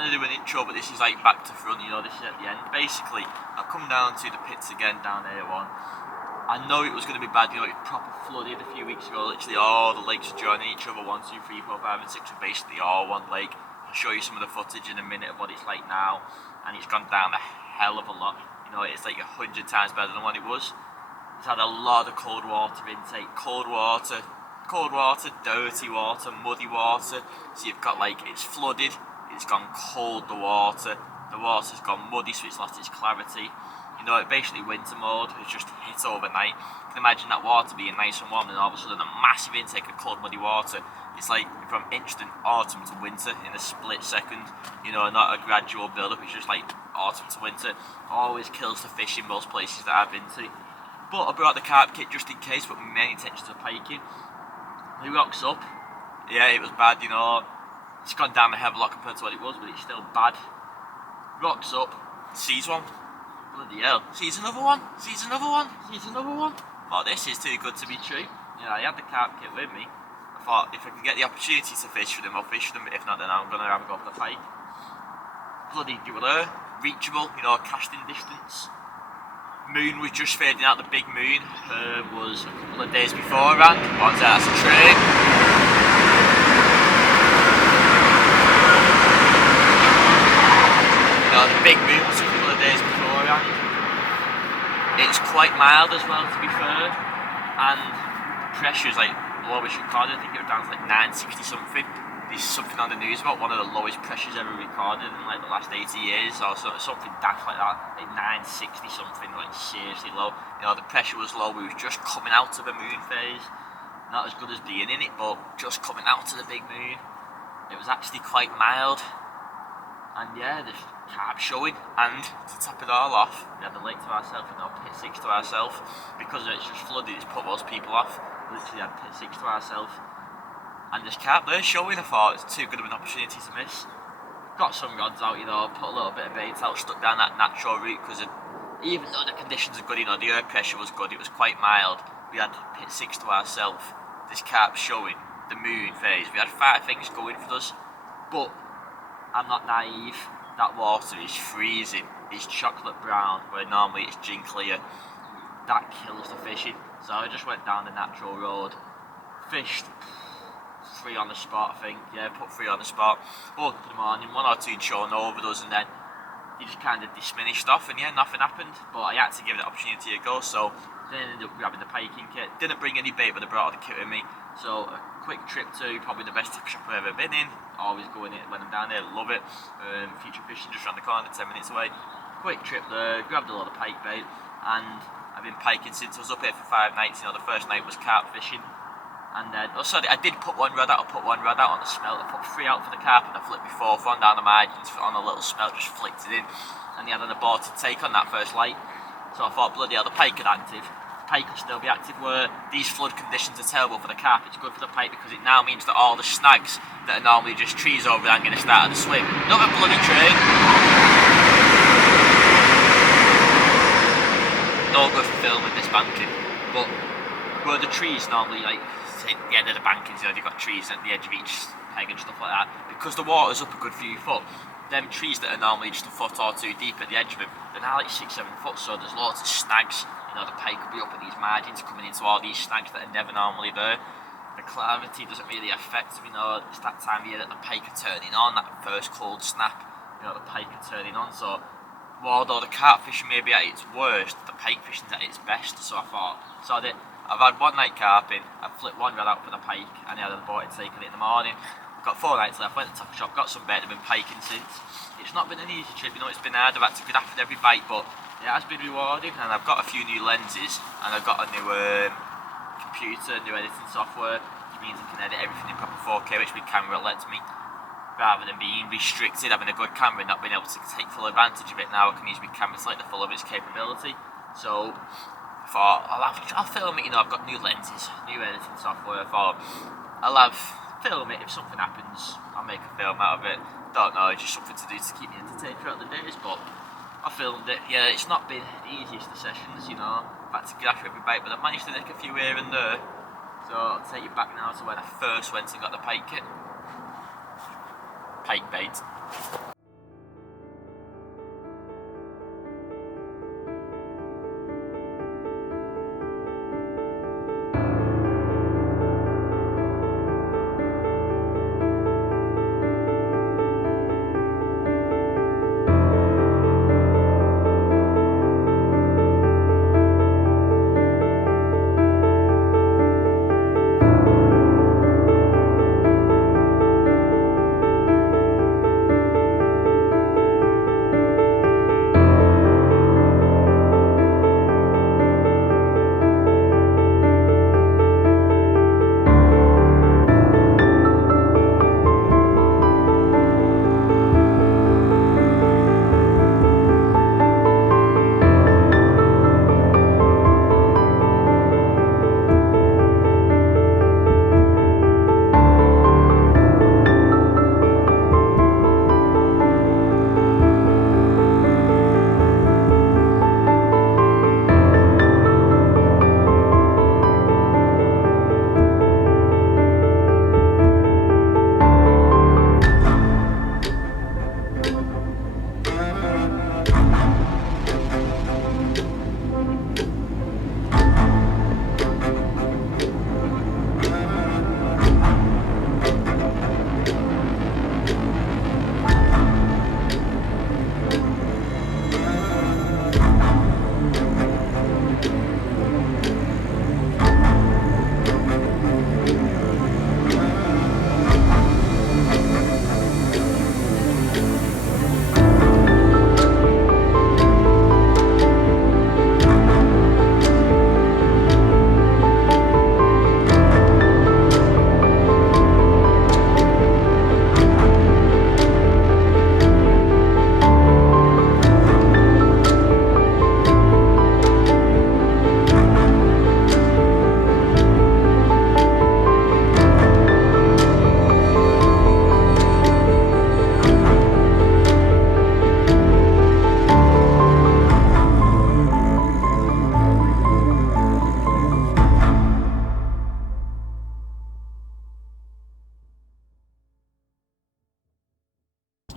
I'm going to do an intro, but this is like back to front, you know, this is at the end. Basically, I've come down to the pits again, down A1. I know it was going to be bad, you know, it proper flooded a few weeks ago. Literally all the lakes are joining each other, 1, 2, 3, 4, 5 and 6 are basically all one lake. I'll show you some of the footage in a minute of what it's like now, and it's gone down a hell of a lot. You know, it's like 100 times better than what it was. It's had a lot of cold water intake, cold water, dirty water, muddy water. So you've got like, it's flooded, it's gone cold, the water's gone muddy, so it's lost its clarity. You know, it basically winter mode has just hit overnight. You can imagine that water being nice and warm, and all of a sudden a massive intake of cold muddy water. It's like from instant autumn to winter in a split second, you know, not a gradual build up, it's just like autumn to winter. Always kills the fish in most places that I've been to. But I brought the carp kit just in case, but my main intentions of piking. He rocks up, yeah, it was bad, you know, it's gone down a hell of a lot compared to what it was, but it's still bad. Rocks up, sees one, bloody hell, sees another one. Oh, this is too good to be true. Yeah, I had the carp kit with me. I thought if I can get the opportunity to fish for them, I'll fish for them, but if not, then I'm going to have a go for the pike. Bloody, they were there, reachable, you know, casting distance. Moon was just fading out, the big moon was a couple of days beforehand. One's out, that's a train. You know, the big moon was a couple of days beforehand. It's quite mild as well, to be fair, and pressure's like lowest recorded. I think it was down to like 960 something. There's something on the news about one of the lowest pressures ever recorded in like the last 80 years or something daft like that, like 960 something, like seriously low. You know, the pressure was low, we was just coming out of the moon phase. Not as good as being in it, but just coming out to the big moon. It was actually quite mild. And yeah, the carp showing, and to top it all off, we had the lake to ourselves, you know, pit 6 to ourselves. Because it's just flooded, it's put most people off. We literally had pit 6 to ourselves. And this carp there showing, I thought it's too good of an opportunity to miss. Got some rods out, you know, put a little bit of bait out, stuck down that natural route, because even though the conditions are good, you know, the air pressure was good, it was quite mild. We had pit 6 to ourselves, this carp showing, the moon phase, we had 5 things going for us. But I'm not naive, that water is freezing, it's chocolate brown, where normally it's gin clear. That kills the fishing. So I just went down the natural road, fished 3 on the spot, I think. Yeah, put 3 on the spot. Woke up in the morning, 1 or 2 showing over us, and then he just kind of diminished off, and yeah, nothing happened. But I had to give it the opportunity to go, so then I ended up grabbing the piking kit. Didn't bring any bait, but I brought all the kit with me. So a quick trip to probably the best tackle shop I've ever been in. Always going in when I'm down there, love it. Future Fishing just around the corner, 10 minutes away. Quick trip there, grabbed a lot of pike bait, and I've been piking since I was up here for 5 nights. You know, the first night was carp fishing. And then, oh sorry, I did put one rod out, on the smelt. I put 3 out for the carp, and I flipped my 4th one down the margins on a little smelt, just flicked it in. And he had an aborted take on that first light. So I thought, bloody hell, the pike are active. The pike will still be active where these flood conditions are terrible for the carp. It's good for the pike because it now means that all the snags that are normally just trees overhanging are starting to swim. Another bloody train. No good for filming this banking, but where the trees normally, like, say the end of the bankings, you know, you've got trees at the edge of each peg and stuff like that. Because the water's up a good few foot, them trees that are normally just a foot or 2 deep at the edge of them, they're now like 6-7 foot, so there's lots of snags. You know, the pike will be up at these margins, coming into all these snags that are never normally there. The clarity doesn't really affect them, you know, it's that time of year that the pike are turning on, that first cold snap, you know, the pike are turning on, so although the carp fishing may be at its worst, the pike fishing's at its best, so I thought, so I've had 1 night carping, I've flipped 1 rod out for the pike, and I had an aborted take on it in the morning. I've got 4 nights left, went to the tackle shop, got some bait, I've been piking since. It's not been an easy trip, you know, it's been hard, I've had to graft every bite, but it has been rewarding, and I've got a few new lenses, and I've got a new computer, new editing software, which means I can edit everything in proper 4K, which my camera lets me. Rather than being restricted, having a good camera and not being able to take full advantage of it, now I can use my camera to like the full of its capability. So I thought I'll film it, you know, I've got new lenses, new editing software. I thought I'll film it, if something happens I'll make a film out of it. Don't know, it's just something to do to keep me entertained throughout the days, but I filmed it. Yeah, it's not been the easiest of sessions, you know, I've had to get after every bite, but I've managed to nick a few here and there. So I'll take you back now to when I first went and got the pike kit. Pike bait.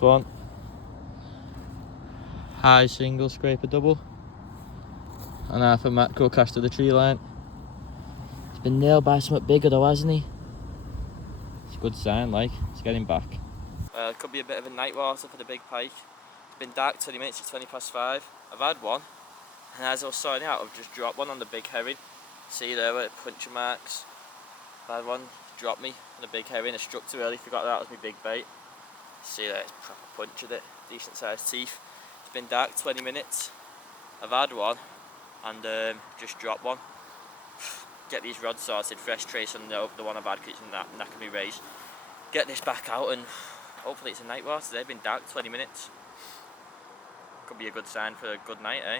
one. High single, scrape a double. And half a mackerel cast to the tree line. He's been nailed by something bigger though, hasn't he? It's a good sign, like. It's getting back. It could be a bit of a night water for the big pike. It's been dark 20 minutes, it's 5:20. I've had one, and as I was sorting it out, I've just dropped one on the big herring. See there where it puncture marks. I've had one drop me on the big herring. I struck too early, forgot that was my big bait. See there, it's proper punctured it, decent sized teeth. It's been dark 20 minutes. I've had one and just dropped one. Get these rods sorted, fresh trace on the one I've had because it's knacking me raised. Get this back out and hopefully it's a night water. They've been dark 20 minutes. Could be a good sign for a good night, eh?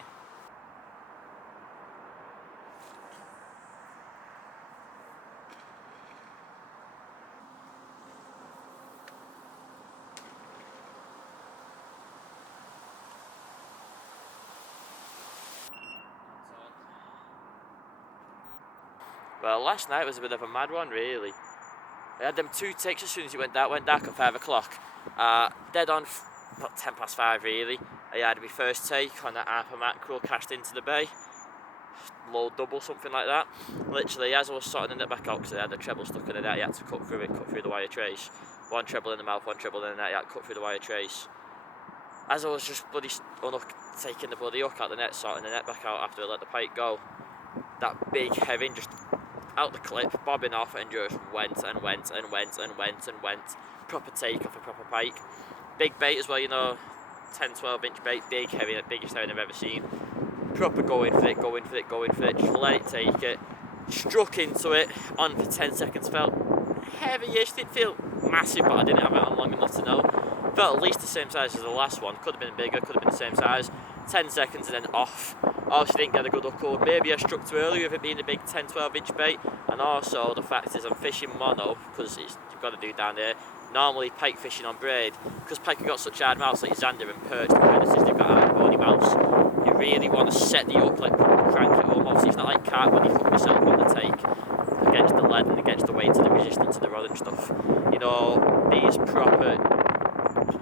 Well, last night was a bit of a mad one, really. I had them 2 takes as soon as it went dark at 5 o'clock. Dead on, about 5:10 really. I had my first take on that half a mackerel cast into the bay. Low double, something like that. Literally, as I was sorting the net back out, because I had the treble stuck in the net, I had to cut through the wire trace. One treble in the mouth, one treble in the net, I had to cut through the wire trace. As I was just bloody taking the bloody hook out the net, sorting the net back out after I let the pike go, that big herring just out the clip, bobbing off, and just went and went and went and went and went. Proper take off a proper pike. Big bait as well, you know, 10-12 inch bait, big herring, the biggest herring I've ever seen. Proper going for it, just let it take it. Struck into it, on for 10 seconds, felt heavy-ish, didn't feel massive, but I didn't have it on long enough to know. Felt at least the same size as the last one, could have been bigger, could have been the same size. 10 seconds and then off. Obviously didn't get a good hook on. Maybe I struck too early with it being a big 10-12 inch bait, and also the fact is I'm fishing mono, because you've got to do down there. Normally pike fishing on braid, because pike have got such hard mouths like zander and perch and predators, they've got hard bony mouths. You really want to set the hook, like crank it home. Obviously it's not like carp when you hook yourself on the take against the lead and against the weight of the resistance of the rod and stuff. You know, these proper,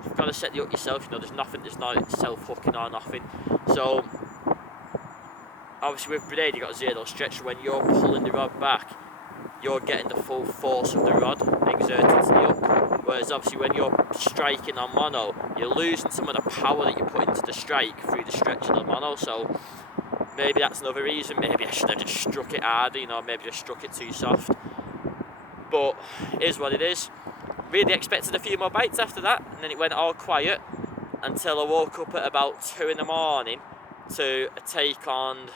you've got to set the hook yourself, you know, there's no self-hooking or nothing. So obviously with braid you've got 0 stretch, so when you're pulling the rod back, you're getting the full force of the rod exerted to the hook. Whereas obviously when you're striking on mono, you're losing some of the power that you put into the strike through the stretch of the mono. So maybe that's another reason. Maybe I should have just struck it harder, you know, maybe just struck it too soft. But it is what it is. Really expected a few more bites after that, and then it went all quiet until I woke up at about 2 in the morning to a take on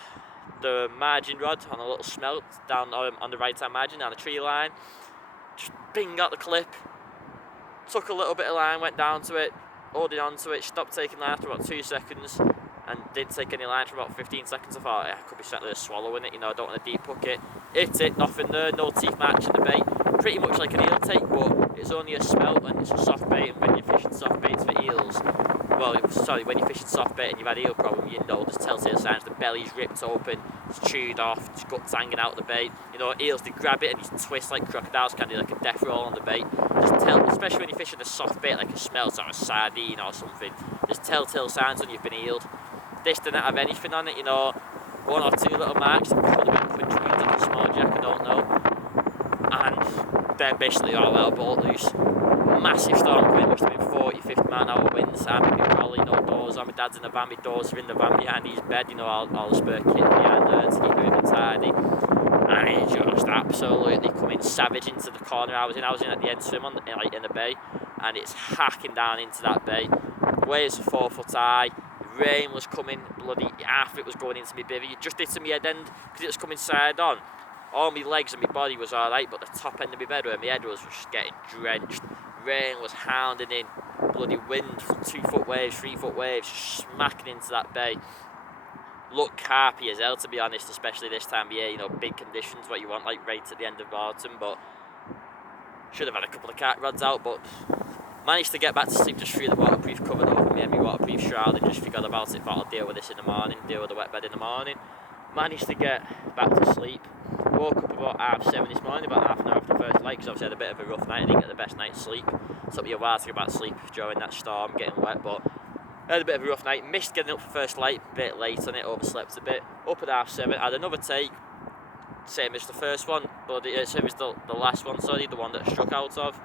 the margin rod on a little smelt down on the right hand margin down the tree line. Just bing out the clip, took a little bit of line, went down to it, holding on to it, stopped taking line after about 2 seconds and didn't take any line for about 15 seconds. I thought, yeah, I could be certainly swallowing it, you know, I don't want to deep hook it. Hit it, nothing there, no teeth match in the bait. Pretty much like an eel take, but it's only a smelt and it's a soft bait, and when you're fishing soft baits for eels, when you're fishing soft bait and you've had eel problem, you know there's telltale signs. The belly's ripped open, it's chewed off, it's guts hanging out of the bait. You know, eels, they grab it and you twist like crocodiles can do, like a death roll on the bait. Especially when you're fishing a soft bait like a smelt or a sardine or something, there's telltale signs when you've been eeled. This didn't have anything on it, you know, 1 or 2 little marks, it could have been punch weeds like a small jack, I don't know. And then basically all hell broke loose. Massive storm coming, must have been 40-50 mile/hour winds. I'm in my brolly, no doors on, my dad's in the van, my doors are in the van behind his bed, you know, all the spare kit behind there to keep moving tidy. And it just absolutely coming savage into the corner I was in at the end swim in the bay, and it's hacking down into that bay. Waves are 4 foot high, rain was coming, bloody half of it was going into my bivvy. It just hit to my head end because it was coming side on. All my legs and my body was alright, but the top end of my bed where my head was just getting drenched. Rain was hounding in, bloody wind, 2 foot waves, 3 foot waves, smacking into that bay. Looked carpy as hell, to be honest, especially this time of year, you know, big conditions, what you want, like right at the end of autumn, but should have had a couple of cat rods out, but managed to get back to sleep just through the waterproof cover over me and my waterproof shroud, and just forgot about it. Thought I'll deal with this in the morning, deal with the wet bed in the morning. Managed to get back to sleep. woke up about 7:30 this morning, about half an hour after the first light, because obviously I had a bit of a rough night. I didn't get the best night's sleep. It took me a while to get back to sleep during that storm, getting wet, but I had a bit of a rough night. Missed getting up for first light, a bit late on it, overslept a bit. Up at 7:30, had another take, same as the first one, but same as the last one, sorry, the one that I struck out of.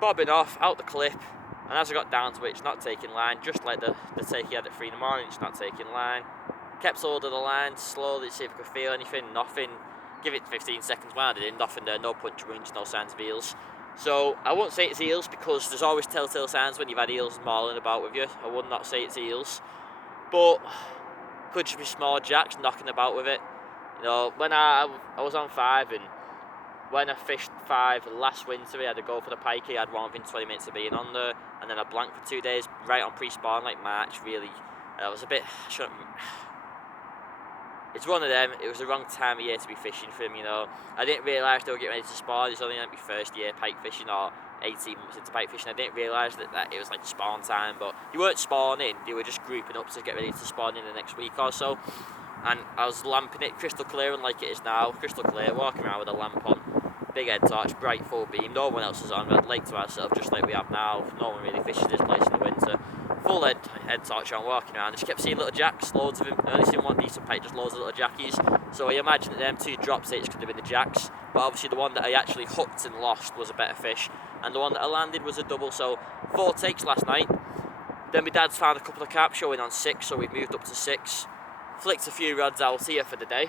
Bobbing off, out the clip, and as I got down to it, it's not taking line, just like the take he had at 3 in the morning, it's not taking line. Kept hold of the line, slowly, see if I could feel anything, nothing. Give it 15 seconds, while I did, nothing there, no punch wounds, no signs of eels. So I won't say it's eels, because there's always telltale signs when you've had eels mauling about with you. I would not say it's eels, but could just be small jacks knocking about with it. You know, when I was on 5, and when I fished 5 last winter, I had to go for the pike. I had one within 20 minutes of being on there, and then I blanked for 2 days, right on pre-spawn, like March, really. I was a bit... It's one of them, it was the wrong time of year to be fishing for him, you know. I didn't realise they were getting ready to spawn. It was only like my first year pike fishing, or 18 months into pike fishing. I didn't realise that it was like spawn time, but they weren't spawning, they were just grouping up to get ready to spawn in the next week or so. And I was lamping it, crystal clear, and like it is now, crystal clear, walking around with a lamp on, big head torch, bright full beam, no one else is on, we had lake to ourselves just like we have now, no one really fishes this place in the winter. Full head torch on, walking around, just kept seeing little jacks, loads of them. I only seen one decent pike, just loads of little jackies. So I imagine that them 2 drop stakes could have been the jacks, but obviously the one that I actually hooked and lost was a better fish, and the one that I landed was a double. So 4 takes last night. Then my dad's found a couple of carp showing on 6, so we've moved up to 6. Flicked a few rods out here for the day.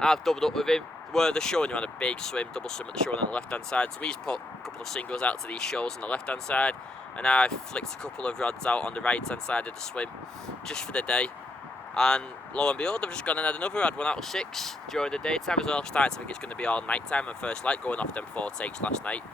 I've doubled up with him. Where they're showing you on a big swim, double swim at the shore on the left hand side. So he's put a couple of singles out to these shoals on the left hand side, and I've flicked a couple of rods out on the right hand side of the swim just for the day. And lo and behold, I've just gone and had another rod, 1 out of 6 during the daytime as well. Starting to think it's going to be all night time and first light, going off them 4 takes last night.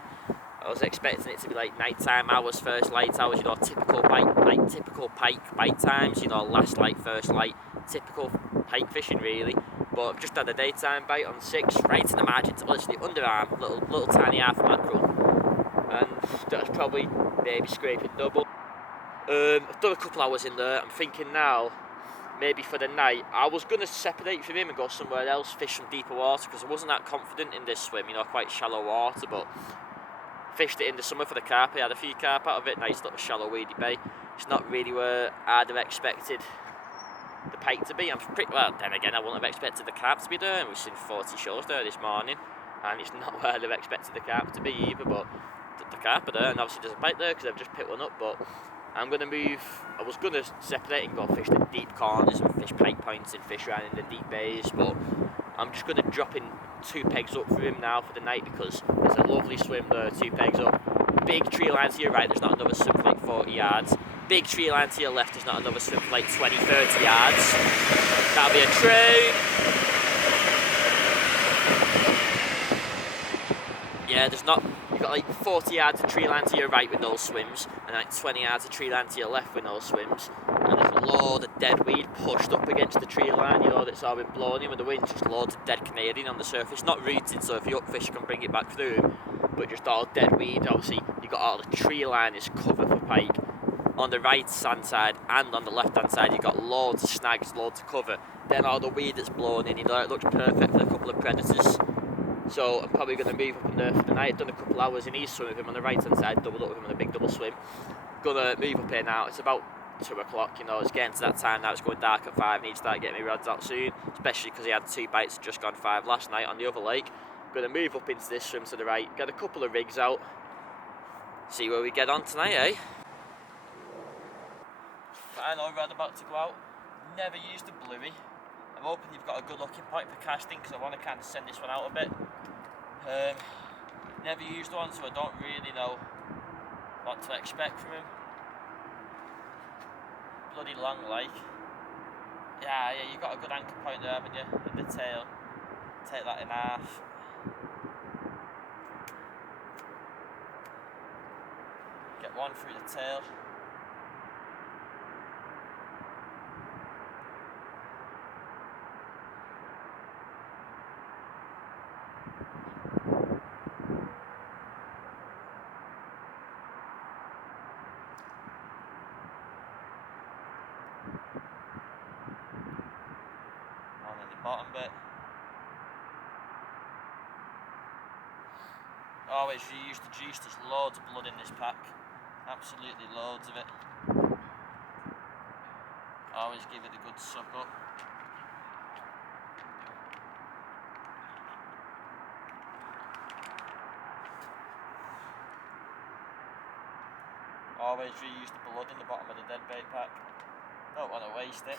I was expecting it to be like night time hours, first light hours, you know, typical bite, like typical pike bite times, you know, last light, first light, typical pike fishing really. But I've just had a daytime bite on 6, right in the margin, to literally underarm, little tiny half mackerel, and that's probably maybe scraping double. I've done a couple hours in there. I'm thinking now, maybe for the night, I was going to separate from him and go somewhere else, fish some deeper water, because I wasn't that confident in this swim, you know, quite shallow water, but fished it in the summer for the carp. I had a few carp out of it, nice little shallow weedy bay. It's not really where I'd have expected the pike to be. I'm pretty well, then again, I wouldn't have expected the carp to be there, and we've seen 40 shoals there this morning, and it's not where I'd have expected the carp to be either, but the carp are there, and obviously there's a bite there because I've just picked one up. But I'm going to move, I was going to separate and go fish the deep corners and fish pike points and fish around in the deep bays, but I'm just going to drop in 2 pegs up for him now for the night, because there's a lovely swim there, 2 pegs up. Big tree line to your right, there's not another swim for like 40 yards. Big tree line to your left, there's not another swim for like 20, 30 yards. That'll be a train. Yeah, there's not, you've got like 40 yards of tree line to your right with no swims, and like 20 yards of tree line to your left with no swims. And there's a load of dead weed pushed up against the tree line, you know, that's all been blown in with the wind, just loads of dead Canadian on the surface. Not rooted, so if you upfish you can bring it back through, but just all dead weed. Obviously, you've got all the tree line is covered for pike. On the right hand side and on the left hand side, you've got loads of snags, loads of cover. Then all the weed that's blown in, you know, it looks perfect for a couple of predators. So I'm probably going to move up in there for the night. I've done a couple hours in each swim with him on the right hand side, doubled up with him on a big double swim. Gonna move up here now. It's about 2 o'clock, you know, it's getting to that time now. It's going dark at 5, I need to start getting my rods out soon, especially because he had 2 bites, just gone 5 last night on the other lake. Gonna move up into this swim to the right, get a couple of rigs out, see where we get on tonight, eh? Final rod about to go out. Never used a bluey. I'm hoping you've got a good looking point for casting, because I want to kind of send this one out a bit. Never used one, so I don't really know what to expect from him. Bloody long like. Yeah, you've got a good anchor point there, haven't you? In the tail. Take that in half. Get one through the tail. Bottom bit. Always reuse the juice, there's loads of blood in this pack. Absolutely loads of it. Always give it a good suck up. Always reuse the blood in the bottom of the dead bait pack. Don't want to waste it.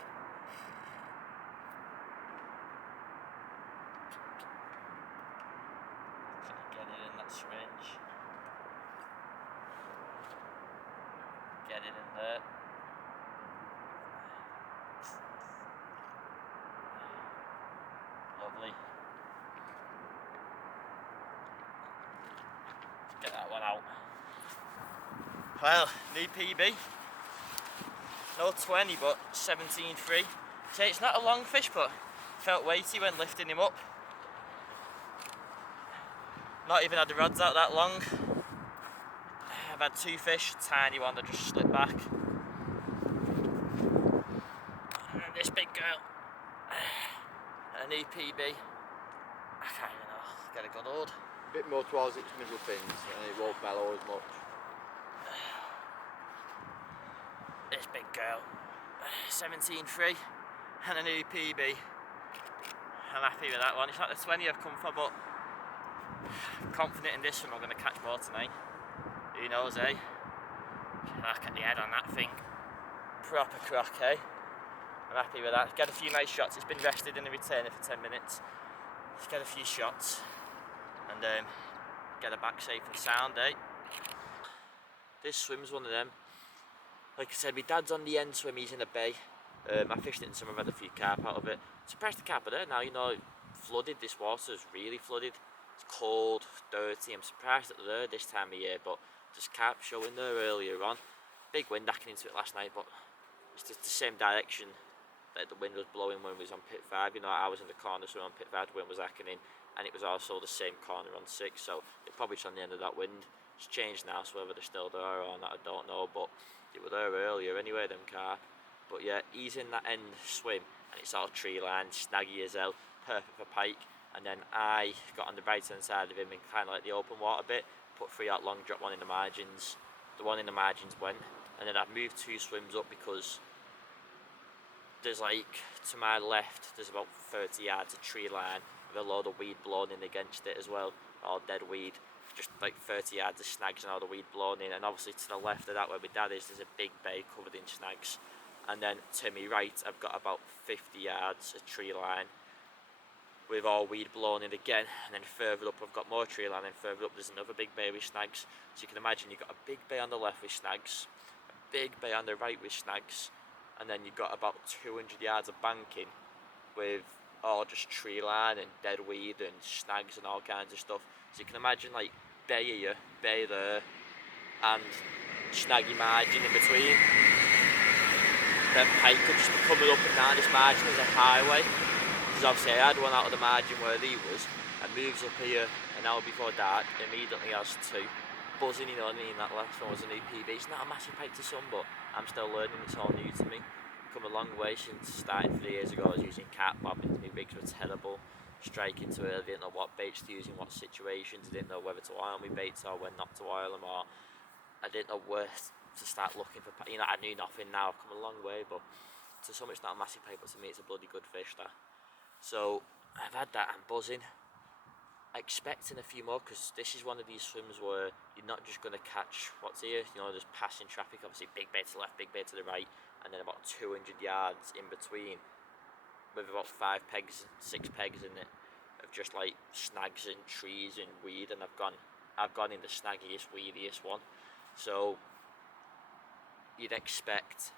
Get it in that syringe. Get it in there. Lovely. Let's get that one out. Well, new PB. No 20, but 17.3. So it's not a long fish, but felt weighty when lifting him up. Not even had the rods out that long. I've had 2 fish, a tiny one that just slipped back. And then this big girl. A new PB. I can't even know, get a good hold. A bit more towards its middle fins and it won't bellow as much. This big girl. 17.3 and a new PB. I'm happy with that one. It's not the 20 I've come for, but I'm confident in this one I'm going to catch more tonight. Who knows, eh? Look at the head on that thing. Proper crock, eh? I'm happy with that. Get a few nice shots. It's been rested in the retainer for 10 minutes. Let's get a few shots and get her back safe and sound, eh? This swim's one of them. Like I said, my dad's on the end swim, he's in a bay. I fished it in summer, I've had a few carp out of it. Surprised the carp are there now, you know, flooded, this water's really flooded. It's cold, dirty, I'm surprised that they're there this time of year, but there's carp showing there earlier on. Big wind hacking into it last night, but it's just the same direction that the wind was blowing when we was on pit 5. You know, I was in the corner, so on pit 5 the wind was hacking in, and it was also the same corner on 6, so they're probably just on the end of that wind. It's changed now, so whether they're still there or not, I don't know, but they were there earlier anyway, them carp. But yeah, he's in that end swim, and it's all tree line, snaggy as hell, perfect for pike. And then I got on the right hand side of him in kind of like the open water bit, put 3 out long, dropped one in the margins. The one in the margins went, and then I've moved 2 swims up because there's like, to my left, there's about 30 yards of tree line with a load of weed blown in against it as well, all dead weed. Just like 30 yards of snags and all the weed blown in, and obviously to the left of that where my dad is, there's a big bay covered in snags. And then to my right, I've got about 50 yards of tree line with all weed blown in again, and then further up I've got more tree line, and further up there's another big bay with snags. So you can imagine you've got a big bay on the left with snags, a big bay on the right with snags, and then you've got about 200 yards of banking with all just tree line and dead weed and snags and all kinds of stuff. So you can imagine like bay here, bay there, and snaggy margin in between. Then pike could just be coming up and down this margin as a highway. Because obviously I had one out of the margin where he was, and moves up here an hour before dark, immediately has 2. Buzzing, you know what I mean, that last one was a new PB. It's not a massive pike to some, but I'm still learning, it's all new to me. Come a long way since starting 3 years ago. I was using carp bobbins, my rigs were terrible. Striking too early, didn't know what baits to use in what situations, I didn't know whether to oil my baits or when not to oil them, or I didn't know where to start looking for, you know, I knew nothing. Now I've come a long way, but to some it's not a massive pike, but to me it's a bloody good fish, that. So I've had that, I'm buzzing, expecting a few more, because this is one of these swims where you're not just going to catch what's here, you know, there's passing traffic, obviously big bay to the left, big bay to the right, and then about 200 yards in between with about 5 pegs, 6 pegs in it of just like snags and trees and weed, and I've gone in the snaggiest, weediest one. So you'd expect,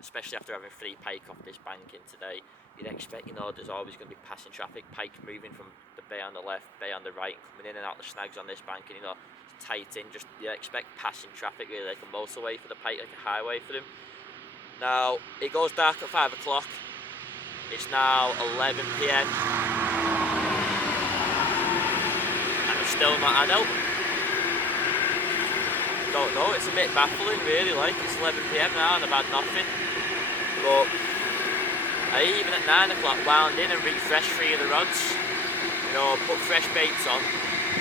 especially after having 3 pike off this banking today, you'd expect, you know, there's always going to be passing traffic, pike moving from the bay on the left, bay on the right, coming in and out the snags on this banking, you know, tight in, just you expect passing traffic, really like a motorway for the pike, like a highway for them. Now it goes dark at 5 o'clock. It's now 11 PM and I'm still not had out. Don't know, it's a bit baffling really, like it's 11 PM now and I've had nothing. But I even at 9 o'clock wound in and refreshed 3 of the rods. You know, put fresh baits on,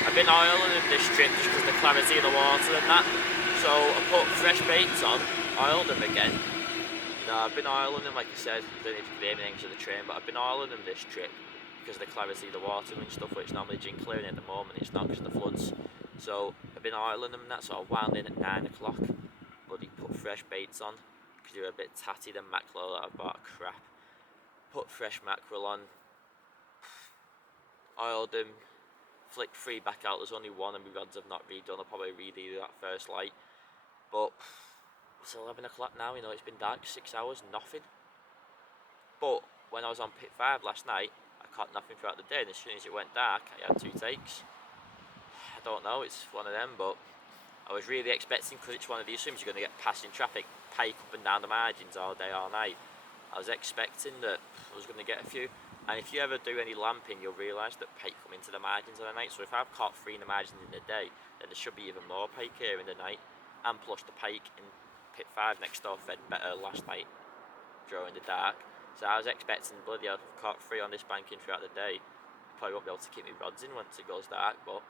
I've been oiling them this trip just because the clarity of the water and that. So I put fresh baits on, oiled them again. I've been oiling them, like I said, I don't know if you can hear me next to the train, but I've been oiling them this trip because of the clarity of the water and stuff, which normally gin clearing at the moment, it's not because of the floods. So I've been oiling them and that, so I wound in at 9 o'clock. Bloody put fresh baits on because they were a bit tatty, the mackerel that I bought crap. Put fresh mackerel on, oiled them, flicked 3 back out. There's only one and my rods have not redone. I'll probably redo that first light. But it's 11 o'clock now, you know, it's been dark 6 hours, nothing. But when I was on pit 5 last night, I caught nothing throughout the day, and as soon as it went dark, I had 2 takes. I don't know, it's one of them, but I was really expecting, because it's one of these swims you're going to get passing traffic, pike up and down the margins all day, all night. I was expecting that I was going to get a few, and if you ever do any lamping, you'll realise that pike come into the margins of the night. So if I've caught 3 in the margins in the day, then there should be even more pike here in the night, and plus the pike in pit 5 next door fed better last night during the dark. So I was expecting bloody I've caught 3 on this banking throughout the day. Probably won't be able to keep my rods in once it goes dark, but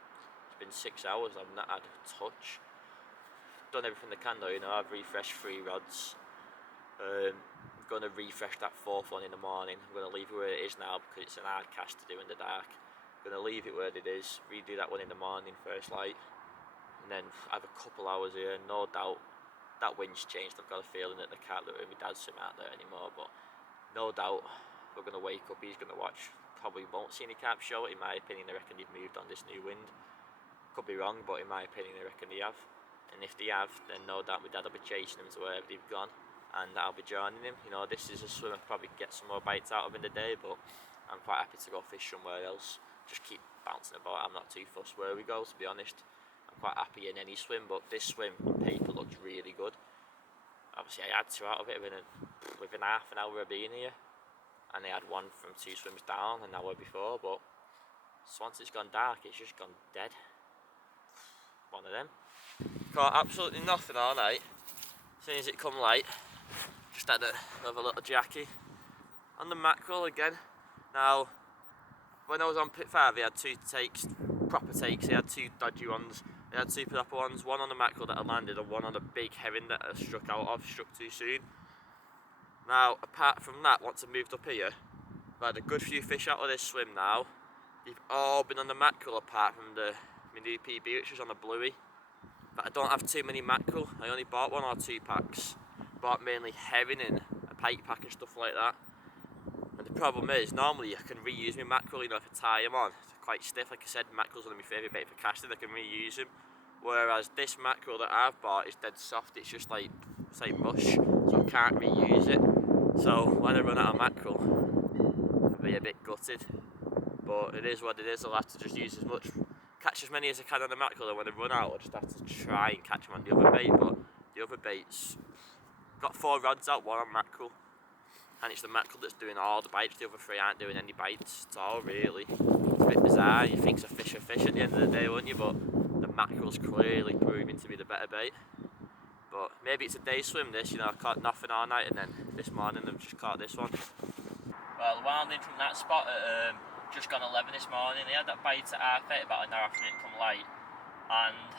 it's been 6 hours, I've not had a touch. Done everything I can though, you know, I've refreshed 3 rods. I'm going to refresh that 4th one in the morning. I'm going to leave it where it is now because it's an hard cast to do in the dark. I'm going to leave it where it is, redo that one in the morning, first light, and then have a couple hours here. No doubt that wind's changed. I've got a feeling that the cat that my dad's swim out there anymore, but no doubt we're going to wake up, he's going to watch, probably won't see any carp show. In my opinion, I reckon they've moved on this new wind. Could be wrong, but in my opinion, I reckon they have. And if they have, then no doubt my dad will be chasing them to wherever they've gone, and I'll be joining him. You know, this is a swim I'll probably get some more bites out of in the day, but I'm quite happy to go fish somewhere else. Just keep bouncing about, I'm not too fussed where we go, to be honest. I'm quite happy in any swim, but this swim on paper looks really good. Obviously I had 2 out of it within half an hour of being here, and I had 1 from 2 swims down an hour before, but once it's gone dark it's just gone dead. One of them. Caught absolutely nothing all night. As soon as it come light, just had another little jackie. On the mackerel again. Now, when I was on pit 5, he had 2 takes, proper takes. He had 2 dodgy ones. He had 2 proper ones. 1 on the mackerel that I landed, and 1 on a big herring that I struck too soon. Now, apart from that, once I moved up here, I've had a good few fish out of this swim now. They've all been on the mackerel apart from my new PB, which was on a bluey. But I don't have too many mackerel. I only bought 1 or 2 packs. Bought mainly herring and a pike pack and stuff like that. And the problem is, normally I can reuse my mackerel, you know, if I tie them on. They're quite stiff, like I said, mackerel's one of my favourite bait for casting, I can reuse them. Whereas this mackerel that I've bought is dead soft, it's just like, it's like mush, so I can't reuse it. So when I run out of mackerel, I'll be a bit gutted. But it is what it is, I'll have to just use catch as many as I can on the mackerel, and when I run out I'll just have to try and catch them on the other bait. But the other baits, got 4 rods out, 1 on mackerel, and it's the mackerel that's doing all the bites, the other 3 aren't doing any bites at all really. It's a bit bizarre, you think it's a fish at the end of the day, wouldn't you? But the mackerel's clearly proving to be the better bait. But maybe it's a day swim this, you know, I caught nothing all night, and then this morning I've just caught this one. Well, wound in from that spot at just gone 11 this morning. He had that bite at half 8, about an hour after it come light, and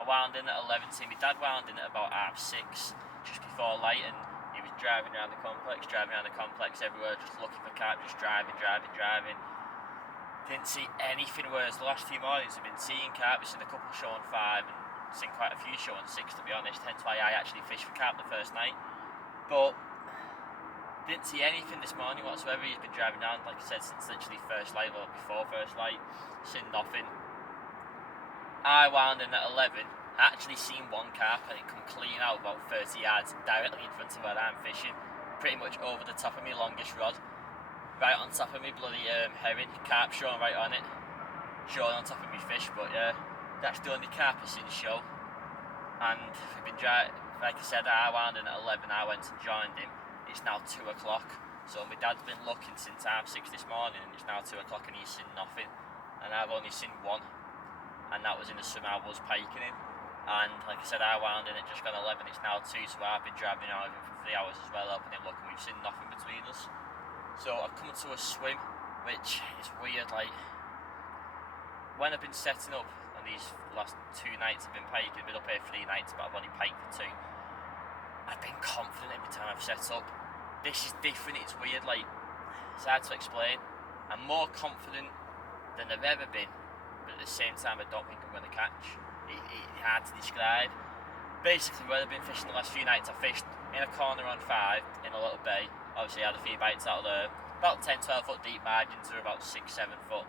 I wound in at 11. See, my dad wound in at about half 6, just before light, and he was driving around the complex everywhere, just looking for carp, just driving. Didn't see anything, whereas the last few mornings I've been seeing carp. I've seen a couple showing 5 and seen quite a few showing 6, to be honest, hence why I actually fished for carp the first night. But didn't see anything this morning whatsoever. He's been driving down, like I said, since literally first light, or before first light, seen nothing. I wound in at 11, actually seen 1 carp, and it come clean out about 30 yards directly in front of where I'm fishing, pretty much over the top of my longest rod, right on top of me bloody herring, carp showing right on it, showing on top of me fish. But yeah, that's the only carp I've seen show. And we've been like I said, I wound in at 11, I went and joined him. It's now 2 o'clock, so my dad's been looking since half 6 this morning, and it's now 2 o'clock and he's seen nothing, and I've only seen 1, and that was in the swim I was piking in. And like I said, I wound in at just gone 11, it's now 2, so I've been driving out of him for 3 hours as well, helping him look, and we've seen nothing between us. So I've come to a swim, which is weird, like, when I've been setting up on these last 2 nights I've been piking, I've been up here 3 nights but I've only piked for 2, I've been confident every time I've set up. This is different, it's weird, like, it's hard to explain. I'm more confident than I've ever been, but at the same time I don't think I'm going to catch. It's hard to describe. Basically, where I've been fishing the last few nights, I fished in a corner on 5 in a little bay. Obviously I had a few bites out of there, about 10-12 foot deep, margins are about 6-7 foot.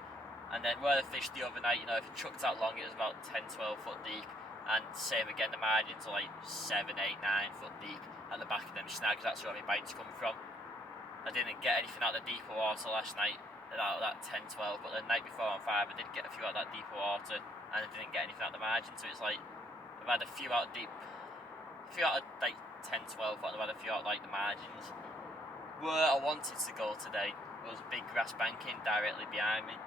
And then where I fished the other night, you know, if it chucked out long, it was about 10-12 foot deep. And same again, the margins are like 7, 8, 9 foot deep at the back of them snags. That's where my bites coming from. I didn't get anything out of the deeper water last night, out of that 10-12, but the night before on 5 I did get a few out of that deeper water, and I didn't get anything out of the margin. So it's like I've had a few out of deep, a few out of like 10-12, but I've had a few out of like the margins. Where I wanted to go today was a big grass banking directly behind me.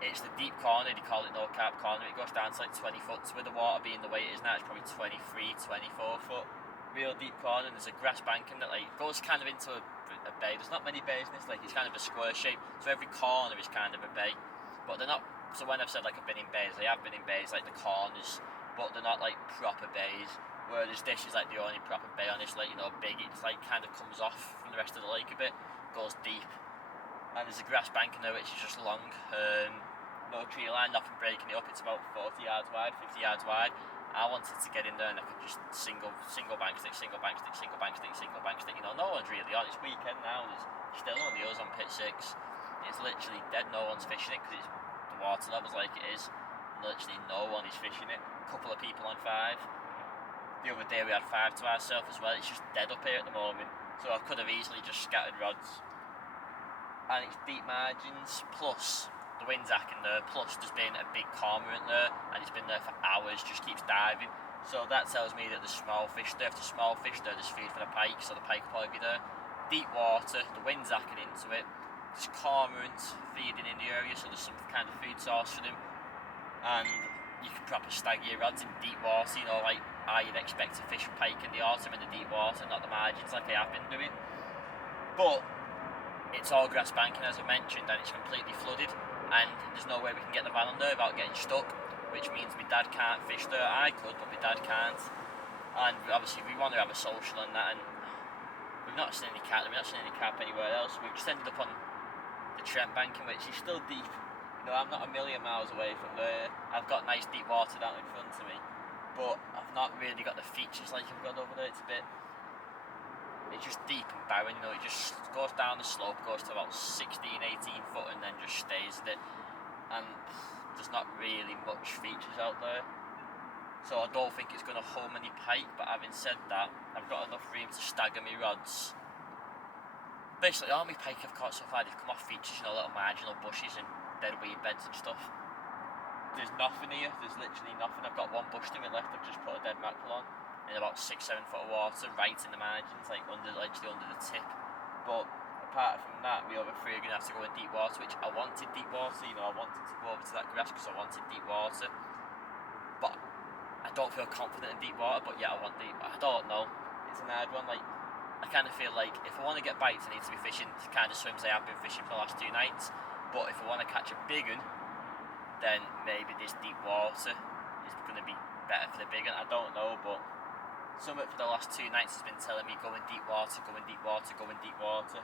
It's the deep corner, they call it no carp corner. It goes down to like 20 foot, so with the water being the way it is now, it's probably 23-24 foot. Real deep corner, and there's a grass banking that like goes kind of into a bay. There's not many bays in this, like it's kind of a square shape, so every corner is kind of a bay. But they're not, so when I've said like I've been in bays, I have been in bays like the corners, but they're not like proper bays. Whereas this is like the only proper bay on this, like, you know, big, it's like kind of comes off from the rest of the lake a bit, goes deep. And there's a grass bank in there which is just long, no tree line, nothing breaking it up. It's about 40 yards wide, 50 yards wide. I wanted to get in there and I could just single bank stick, single bank stick, single bank stick, single bank stick. You know, no one's really on. It's weekend now, there's still only us on pit 6. It's literally dead, no one's fishing it because the water level's like it is. Literally no one is fishing it. A couple of people on 5. The other day we had 5 to ourselves as well. It's just dead up here at the moment. So I could have easily just scattered rods. And it's deep margins, plus the wind's hacking there, plus there's been a big cormorant there, and it's been there for hours, just keeps diving. So that tells me that there's small fish there. If there's small fish there, there's food for the pike, so the pike will probably be there. Deep water, the wind's hacking into it. There's cormorant feeding in the area, so there's some kind of food source for them. And you can proper stagger your rods in deep water, you know, like I'd expect to fish pike in the autumn in the deep water, not the margins like I have been doing. But it's all grass banking, as I mentioned, and it's completely flooded, and there's no way we can get the van on there without getting stuck, which means my dad can't fish there. I could, but my dad can't. And obviously we want to have a social and that, and we've not seen any carp anywhere else. We've just ended up on the Trent banking, which is still deep. You know, I'm not a million miles away from there. I've got nice deep water down in front of me, but I've not really got the features like I've got over there. It's just deep and barren, you know, it just goes down the slope, goes to about 16-18 foot and then just stays with it. And there's not really much features out there. So I don't think it's going to hold many pike, but having said that, I've got enough room to stagger my rods. Basically, all my pike I've caught so far, they've come off features, you know, little marginal bushes and dead weed beds and stuff. There's nothing here, there's literally nothing. I've got one bush to my left, I've just put a dead mackerel on in about 6-7 foot of water, right in the margins, like literally under the tip. But apart from that, we over 3 are going to have to go in deep water, which I wanted deep water, you know, I wanted to go over to that grass because I wanted deep water. But I don't feel confident in deep water, but yeah, I want deep. I don't know, it's an hard one. Like, I kind of feel like if I want to get bites, I need to be fishing the kind of swims I have been fishing for the last 2 nights. But if I want to catch a big one, then maybe this deep water is going to be better for the big one. I don't know, but something for the last 2 nights has been telling me go in deep water, go in deep water, go in deep water.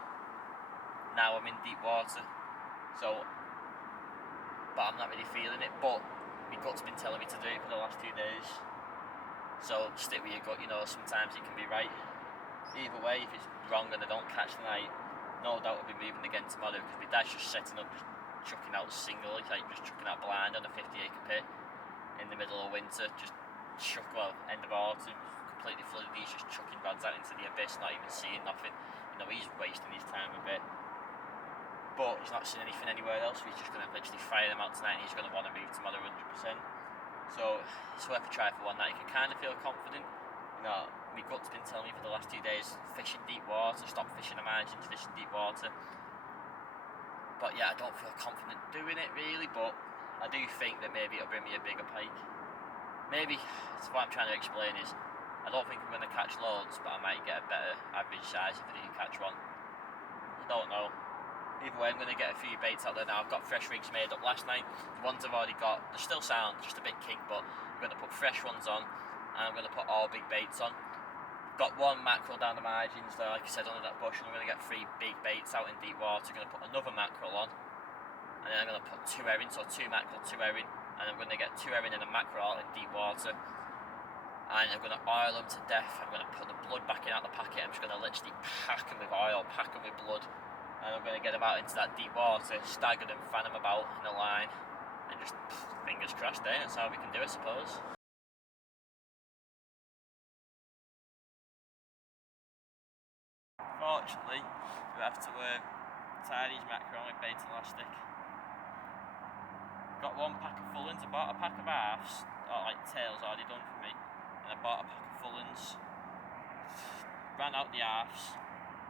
Now I'm in deep water, so, but I'm not really feeling it. But my gut's been telling me to do it for the last 2 days. So stick with your gut, you know, sometimes it can be right. Either way, if it's wrong and I don't catch tonight, no doubt I'll be moving again tomorrow because my dad's just setting up, just chucking out single, like just chucking out blind on a 50-acre pit in the middle of winter, just end of autumn, completely flooded. He's just chucking rods out into the abyss, not even seeing nothing. You know, he's wasting his time a bit. But he's not seeing anything anywhere else, so he's just going to literally fire them out tonight and he's going to want to move tomorrow 100%. So it's worth a try for one night. You can kind of feel confident. You know, my gut's been telling me for the last 2 days, fishing deep water, stop fishing the margins, fishing deep water. But yeah, I don't feel confident doing it really, but I do think that maybe it'll bring me a bigger pike. Maybe, that's what I'm trying to explain is, I don't think I'm going to catch loads, but I might get a better average size if I do catch one. I don't know. either way, I'm going to get a few baits out there now. I've got fresh rigs made up last night. The ones I've already got, they're still sound, just a bit kink, but I'm going to put fresh ones on, and I'm going to put all big baits on. Got one mackerel down the margins there, like I said, under that bush, and I'm going to get 3 big baits out in deep water. I'm going to put another mackerel on, and then I'm going to put 2 herring, so 2 mackerel, 2 herring, and I'm going to get 2 herring and a mackerel in deep water. And I'm going to oil them to death. I'm going to put the blood back in out the packet. I'm just going to literally pack them with oil, pack them with blood, and I'm going to get them out into that deep water, stagger them, fan them about in a line, and just fingers crossed, eh? That's how we can do it, I suppose. Fortunately, we have to tie these mackerel with bait elastic. Got 1 pack of full-ins. I bought a pack of halves, or like tails already done for me, and I bought a pack of full-ins. Ran out the halves.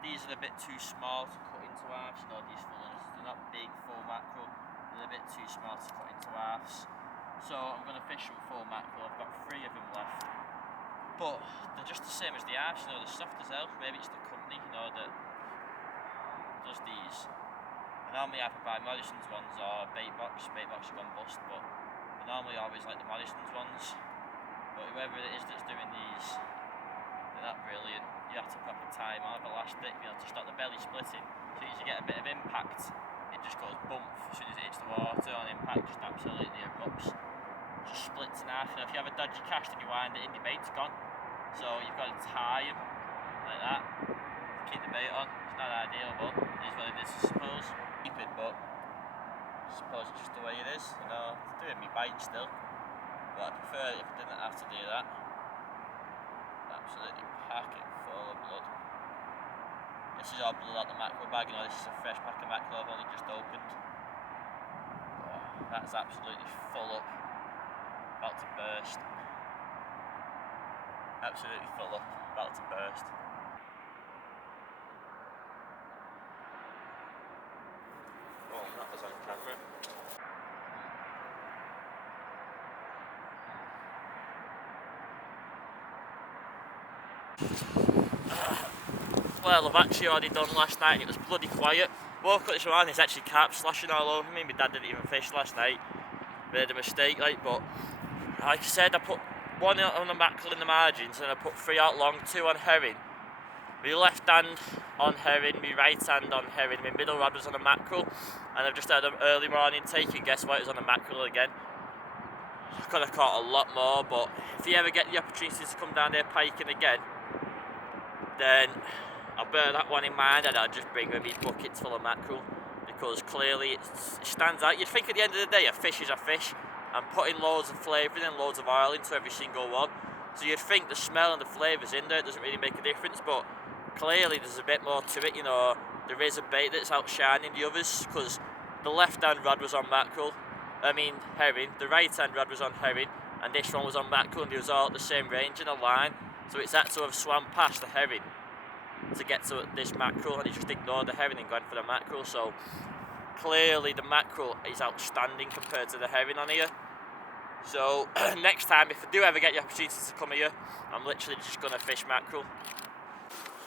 These are a bit too small to cut into halves, you know, these full-ins. They're not big full mackerel, they're a bit too small to cut into halves. So I'm going to fish some full mackerel. I've got 3 of them left. But they're just the same as the halves, you know, they're soft as hell. Maybe it's the company, you know, that does these. I normally have to buy Morrison's ones or bait box have gone bust, but I normally always like the Morrison's ones. But whoever it is that's doing these, they're not brilliant. You have to proper tie them on with elastic, you know, to stop the belly splitting. So as you get a bit of impact, it just goes bump as soon as it hits the water on impact, just absolutely erupts. Just splits in half. You know, if you have a dodgy cast and you wind it in, your bait's gone. So you've got to tie them like that to keep the bait on. It's not ideal, but it is what it is, I suppose. Keep it, but I suppose it's just the way it is. You know, it's doing me bite still, but I prefer it if I didn't have to do that. Absolutely pack it full of blood. This is all blood out the mackerel bag. You know, this is a fresh pack of mackerel I've only just opened. Oh, that's absolutely full up. About to burst. Absolutely full up, about to burst. Oh, that was on camera. Well, I've actually already done last night and it was bloody quiet. Woke up this morning, there's actually carp slashing all over me. My dad didn't even fish last night. Made a mistake, like, but like I said, I put 1 on the mackerel in the margins and I put 3 out long, 2 on herring. My left hand on herring, my right hand on herring, my middle rod was on a mackerel, and I've just had an early morning take and guess what, it was on a mackerel again. I could have caught a lot more, but if you ever get the opportunity to come down there piking again, then I'll bear that one in mind and I'll just bring with me buckets full of mackerel, because clearly it stands out. You'd think at the end of the day a fish is a fish. I'm putting loads of flavouring and loads of oil into every single one, so you'd think the smell and the flavours in there doesn't really make a difference, but clearly there's a bit more to it. You know, there is a bait that's outshining the others, because the left hand rod was on herring, the right hand rod was on herring, and this one was on mackerel, and they was all at the same range in a line, so it's had to have swam past the herring to get to this mackerel, and he just ignored the herring and went for the mackerel. So clearly the mackerel is outstanding compared to the herring on here. So next time, if I do ever get the opportunity to come here, I'm literally just going to fish mackerel.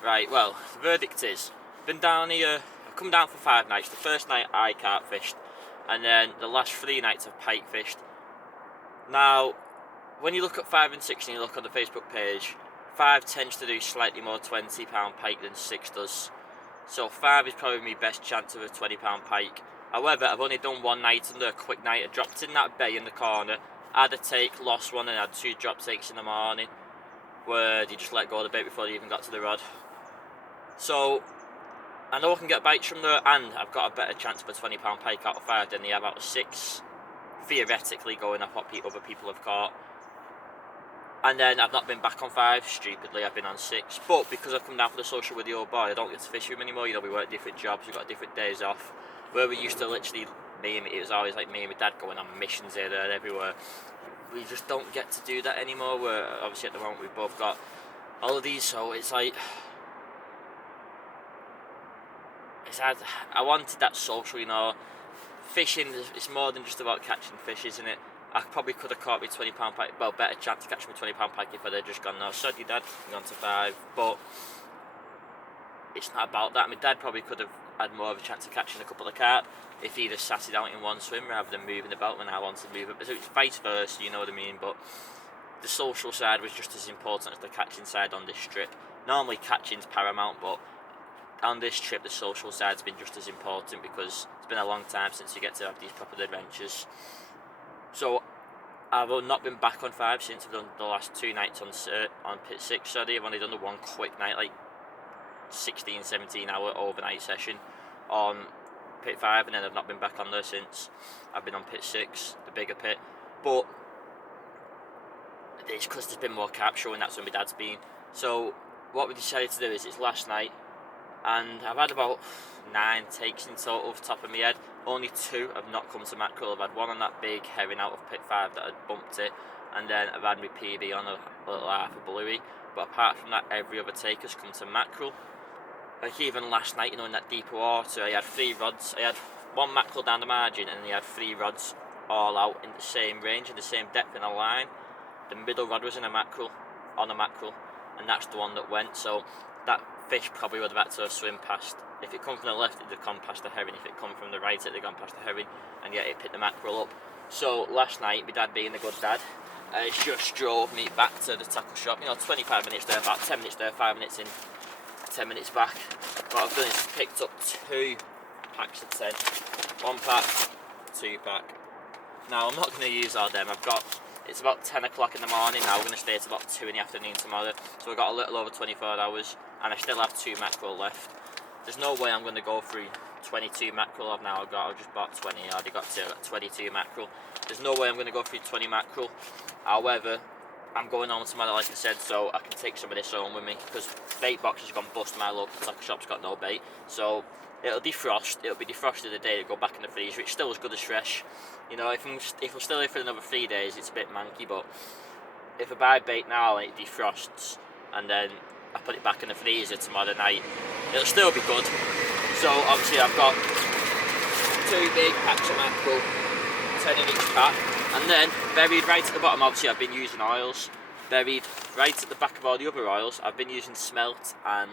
Right, well, the verdict is, been down here, I've come down for 5 nights. The first night I carp fished, and then the last 3 nights I've pike fished. Now, when you look at 5 and 6 and you look on the Facebook page, 5 tends to do slightly more £20 pike than 6 does. So 5 is probably my best chance of a £20 pike. However, I've only done 1 night under a quick night. I dropped in that bay in the corner, had a take, lost one, and had 2 drop takes in the morning, where you just let go of the bait before you even got to the rod. So I know I can get bites from there, and I've got a better chance of a £20 pike out of 5 than they have out of 6, theoretically, going off what other people have caught. And then I've not been back on 5, stupidly, I've been on 6. But because I've come down for the social with the old boy, I don't get to fish with him anymore. You know, we work different jobs, we've got different days off. Where we used to literally, it was always like me and my dad going on missions here, there, and everywhere. We just don't get to do that anymore. We're obviously at the moment we've both got all of these, so it's like, I wanted that social, you know. Fishing is more than just about catching fish, isn't it? I probably could have caught me £20 pike, well, better chance to catch me £20 pike if I'd have just gone, no, sod you dad, gone to 5, but it's not about that. My dad probably could have had more of a chance of catching a couple of carp if he'd have sat it out in one swim rather than moving about when I wanted to move it. So it's vice versa, you know what I mean? But the social side was just as important as the catching side on this trip. Normally catching's paramount, but on this trip the social side's been just as important because it's been a long time since you get to have these proper adventures. So I've not been back on 5 since. I've done the last 2 nights on pit 6. Sorry, I've only done the one quick night, like 16-17 hour overnight session on pit 5, and then I've not been back on there since. I've been on pit 6, the bigger pit, but it's because there's been more carp showing. That's when my dad's been. So what we decided to do is, it's last night, and I've had about 9 takes in total off the top of my head. Only 2 have not come to mackerel. I've had one on that big herring out of pit 5 that had bumped it, and then I've had my PB on a little half a bluey. But apart from that, every other take has come to mackerel. Like even last night, you know, in that deeper water, I had 3 rods. I had 1 mackerel down the margin, and I had 3 rods all out in the same range, in the same depth in a line. The middle rod was in a mackerel, on a mackerel, and that's the one that went. So that fish probably would have had to have swim past. If it come from the left, it'd have gone past the herring. If it come from the right, it'd have gone past the herring, and yet it picked the mackerel up. So last night, my dad being a good dad, just drove me back to the tackle shop. You know, 25 minutes there, about 10 minutes there, 5 minutes in, 10 minutes back. What I've done is picked up 2 packs of 10. 1 pack, 2 pack. Now I'm not going to use all them. It's about 10 o'clock in the morning now. We're going to stay till about 2 in the afternoon tomorrow. So I've got a little over 24 hours, and I still have 2 mackerel left. There's no way I'm going to go through 22 mackerel I've just bought 20. I already got 22 mackerel. There's no way I'm going to go through 20 mackerel. However, I'm going home tomorrow, like I said, so I can take some of this home with me, because bait box has gone bust. My local tackle shop's got no bait, so it'll defrost. It'll be defrosted the day to go back in the freezer. It's still as good as fresh. You know, if I'm still here for another 3 days, it's a bit manky, but if I buy bait now and it defrosts, and then I put it back in the freezer tomorrow night, it'll still be good. So obviously I've got 2 big packs of mackerel, 10 in each pack, and then buried right at the bottom, obviously I've been using oils. Buried right at the back of all the other oils, I've been using smelt and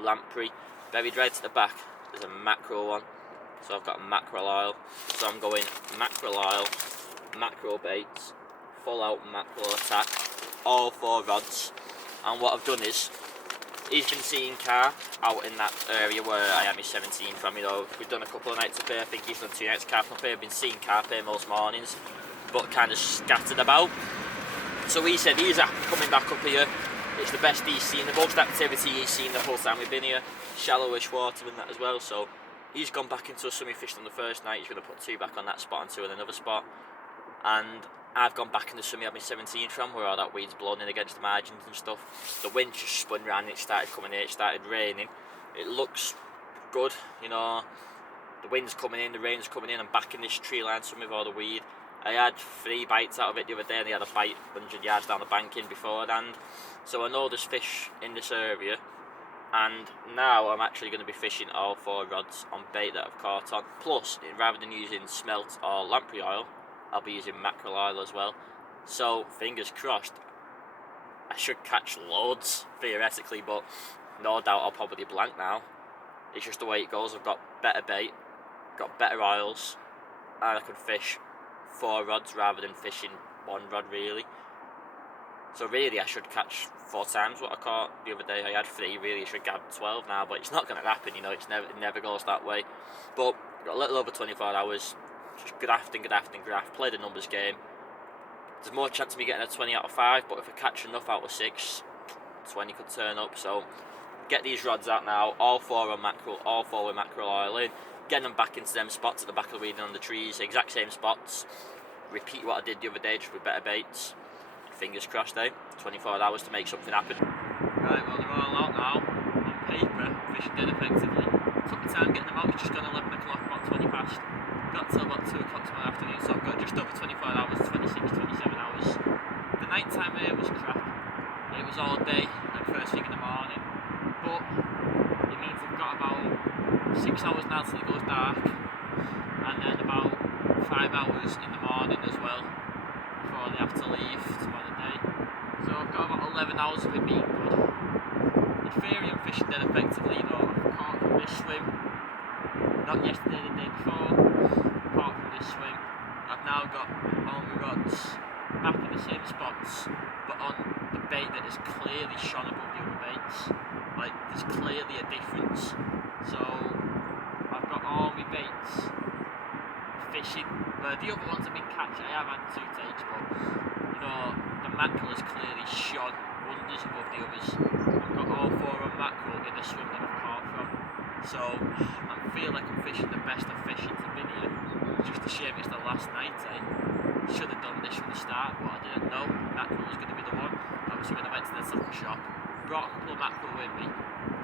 lamprey. Buried right at the back, there's a mackerel one. So I've got mackerel oil. So I'm going mackerel oil, mackerel baits, full out mackerel attack, all 4 rods. And what I've done is, he's been seeing carp out in that area where I am 17 from. You know, we've done a couple of nights up here. I think he's done 2 nights carp up here. I've been seeing carp here most mornings, but kind of scattered about. So he said he's coming back up here. It's the best he's seen, the most activity he's seen the whole time we've been here. Shallowish water and that as well. So he's gone back into a summy fished on the first night. He's going to put 2 back on that spot and 2 on another spot. And I've gone back in the summy I've been 17 from, where all that weed's blown in against the margins and stuff. The wind just spun round and it started coming in, it started raining. It looks good, you know, the wind's coming in, the rain's coming in. I'm back in this tree line summy with all the weed. I had 3 bites out of it the other day, and they had a bite 100 yards down the bank in beforehand. So I know there's fish in this area, and now I'm actually going to be fishing all 4 rods on bait that I've caught on. Plus, rather than using smelt or lamprey oil, I'll be using mackerel oil as well. So fingers crossed, I should catch loads theoretically, but no doubt I'll probably blank now. It's just the way it goes. I've got better bait, got better oils, and I can fish 4 rods rather than fishing 1 rod really. So really I should catch 4 times what I caught the other day. I had 3, really I should grab 12 now, but it's not going to happen, you know, it never goes that way. But got a little over 24 hours, just graft, play the numbers game. There's more chance of me getting a 20 out of 5, but if I catch enough out of 6, 20 could turn up. So get these rods out now, all 4 on mackerel, all 4 with mackerel oil in, getting them back into them spots at the back of the weed and on the trees, exact same spots. Repeat what I did the other day, just with better baits. Fingers crossed, 24 hours to make something happen. Right, well, they're all out now. On paper, fishing dead effectively. Took my time getting them out. It's just gone 11 o'clock, about 20 past. Got till about 2 o'clock tomorrow afternoon, so I've got just over 24 hours, 26, 27 hours. The night time here was crap. It was all day and first thing in the morning. But it means I've got about 6 hours now till it goes dark. And then about 5 hours in the morning as well, before they have to leave tomorrow day. So I've got about 11 hours of it being good. In theory I'm fishing dead effectively, you know, I've caught from this swim not yesterday, the day before, apart from this swim. I've now got all my rods back in the same spots, but on the bait that is clearly shone above the other baits. Like, there's clearly a difference. So I've got all my baits fishing. The other ones I've been catching, I have had 2 takes, but you know, the mackerel has clearly shone wonders above the others. I've got all 4 on mackerel in the swim that I've caught from. So I feel like I'm fishing the best I've fished since I've been here. It's just a shame it's the last night, eh? Should have done this from the start, but I didn't know mackerel was going to be the one. Obviously when I went to the tackle shop, brought a couple of mackerel with me,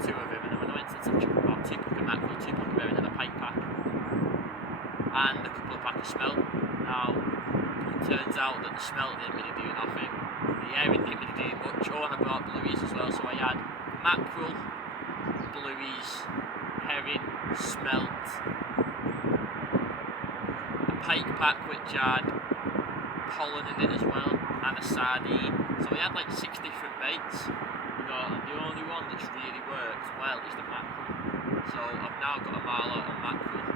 2 of them, and then when I went to the tackle shop, I bought 2 pack of mackerel, 2 pack of herring and a pike pack, and a couple of pack of smelt. Now, it turns out that the smelt didn't really do nothing, the herring didn't really do much. Oh, and I brought blueies as well, so I had mackerel, blueies, herring, smelt, a pike pack which had pollen in it as well, and a sardine. So we had like 6 different baits, you know, and the only one that's really worked well is the mackerel. So I've now got a mile out on mackerel.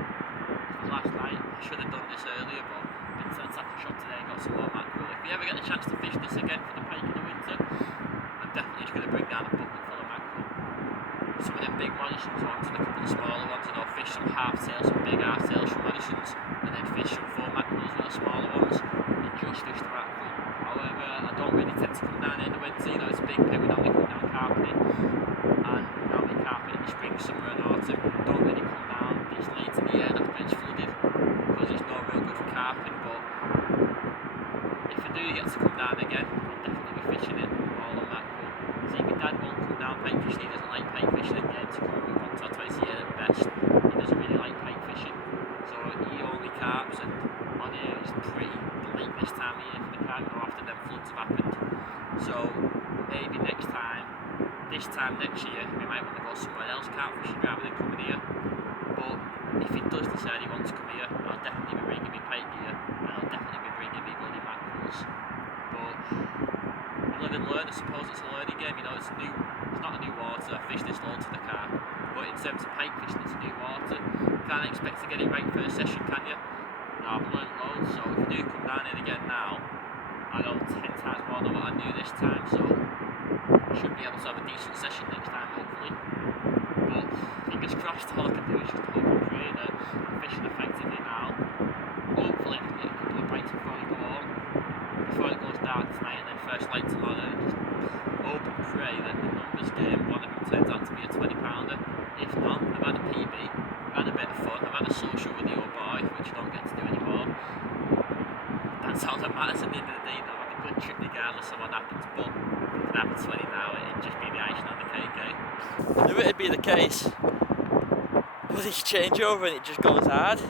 Last night, I should have done this earlier, but been to the tackle shop today and got some more mackerel. If you ever get the chance to fish this again for the pike in the winter, I'm definitely just going to bring down a bucket full of mackerel. Some of them big Madison's ones and a couple of smaller ones, you know, fish some half tails, some big half tails from Madison's, and then fish some 4 mackerel as well, smaller ones, and just fish the mackerel. However, I don't really tend to come down here in the winter, you know, it's a big pit, we normally come down carpeting, and we normally carpet in the spring, summer and autumn. Don't really come down this late in the year, that's when it's flooded, because it's not real good for carping, but if I do get to come down again, I'll definitely be fishing it all on mackerel. See, my dad won't come down pike fishing, he doesn't like pike fishing again, to come with once or twice a year at best. He doesn't really like pike fishing, so he only carps, and on here it's pretty bleak this time of year for the carp, after them floods have happened. So maybe this time next year, we might want to go somewhere else carp fishing rather than coming here. But if he does decide he wants to come here, I'll definitely be bringing me pike gear, and I'll definitely be bringing me bloody mackerels. But you live and learn, I suppose it's a learning game, you know, it's not a new water. I fished this loads for the carp, but in terms of pike fishing, it's a new water. Can't expect to get it right first session, can you? No, I've learned loads, so if you do come down here again now, I know 10 times more than what I knew this time, so I should be able to have a decent session next time, hopefully. But fingers crossed, all I can do is just hope and pray that I'm fishing effectively now. Hopefully I can get a couple of bites before I go home, before it goes dark tonight, and then first light tomorrow, and just hope and pray that the numbers game, one of them turns out to be a 20 pounder. If not, I've had a PB, I've had a bit of fun, I've had a social with the old boy, which I don't get to do anymore. That's all that matters at the end of the day, though. I've had a good trip regardless of what happens, but if it happens 20 now, it'd just be the icing on the cake, eh? I knew it'd be the case. But you change over and it just goes hard.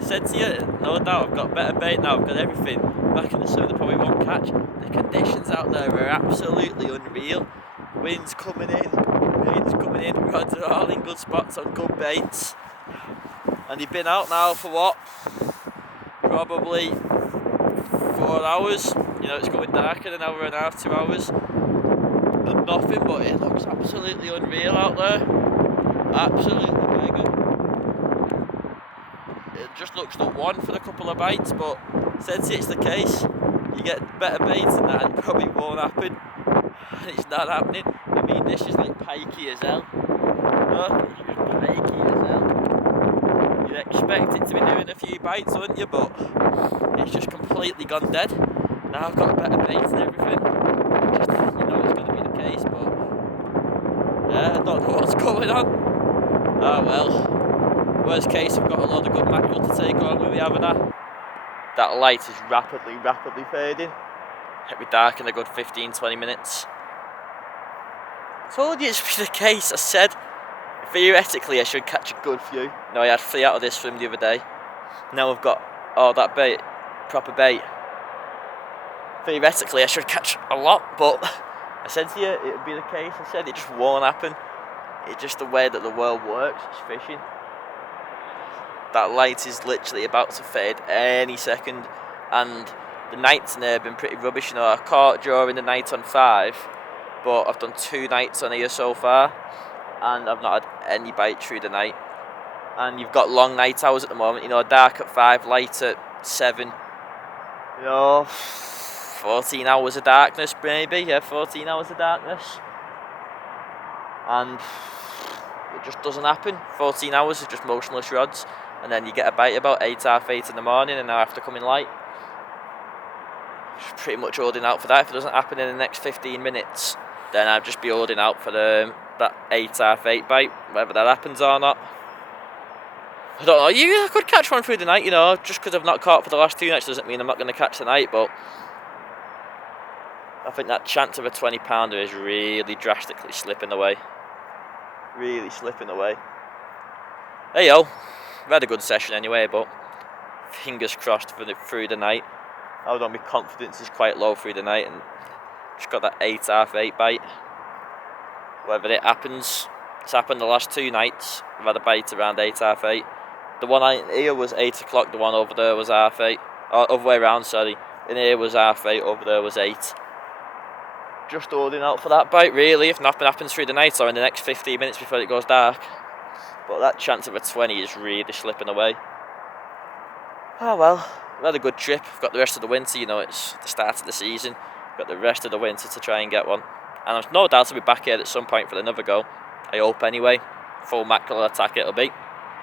Said to you, no doubt I've got better bait now, I've got everything. Back in the summer they probably won't catch. The conditions out there are absolutely unreal. Wind's coming in, rods are all in good spots on good baits. And you've been out now for what? Probably 4 hours. You know, it's going dark in an hour and a half, 2 hours. And nothing, but it looks absolutely unreal out there. Absolutely mega. It just looks the one for a couple of bites, but since it's the case, you get better baits than that and it probably won't happen. And it's not happening. I mean, this is like pikey as hell. Look, it's just pikey as hell. You'd expect it to be doing a few bites, wouldn't you? But it's just completely gone dead. Now I've got better baits and everything. Just, you know it's going to be the case, but yeah, I don't know what's going on. Ah well. Worst case, I've got a load of good mackerel to take on with me, haven't I? That light is rapidly fading. It'll be dark in a good 15-20 minutes. Told you it's be the case. I said theoretically I should catch a good few. No, I had 3 out of this swim the other day. Now I've got all that bait, proper bait. Theoretically I should catch a lot, but I said to you it would be the case. I said it just won't happen. It's just the way that the world works. It's fishing. That light is literally about to fade any second, and the nights in there have been pretty rubbish. You know, I caught during the night on 5, but I've done 2 nights on here so far, and I've not had any bite through the night. and you've got long night hours at the moment, you know, dark at 5, light at 7, you know, 14 hours of darkness maybe, yeah, 14 hours of darkness, and it just doesn't happen. 14 hours of just motionless rods, and then you get a bite about 8, half 8 in the morning, and now after coming light. Just pretty much holding out for that. If it doesn't happen in the next 15 minutes, then I'd just be holding out for that 8, half 8 bite, whether that happens or not. I don't know, I could catch one through the night, you know, just because I've not caught for the last 2 nights doesn't mean I'm not going to catch tonight, but I think that chance of a 20 pounder is really drastically slipping away. Really slipping away. Hey yo, we've had a good session anyway, but fingers crossed for through the night. I don't, my confidence is quite low through the night, and just got that 8, half 8 bite. Whether it happens, it's happened the last 2 nights. I've had a bite around 8, half 8. The one here was 8 o'clock, the one over there was half 8. Or other way around, sorry. In here was half 8, over there was 8. Just holding out for that bite, really, if nothing happens through the night or in the next 15 minutes before it goes dark. But that chance of a 20 is really slipping away. Oh well, we've had a good trip. We've got the rest of the winter, you know, it's the start of the season. We've got the rest of the winter to try and get one. And I've no doubt I'll be back here at some point for another go. I hope anyway. Full mackerel attack it'll be.